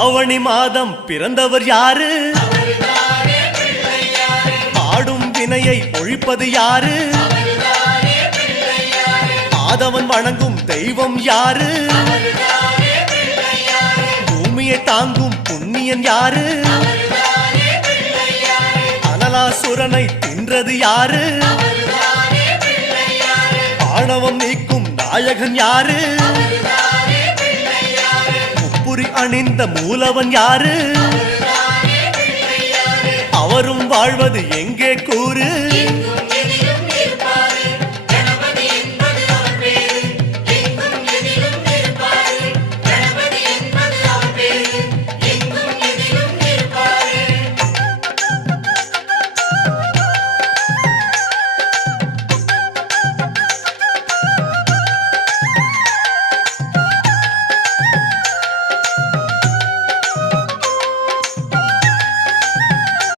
ஆவணி மாதம் பிறந்தவர் யாரு? ஆடும் வினையை ஒழிப்பது யாரு? ஆதவன் வணங்கும் தெய்வம் யாரு? பூமியை தாங்கும் புண்ணியன் யாரு? அனலாசுரனை தின்றது யாரு? ஆணவம் நீக்கும் நாயகன் யாரு? முப்புரி அணிந்த மூலவன் யாரு? அவரும் வாழ்வது எங்கே கூறு?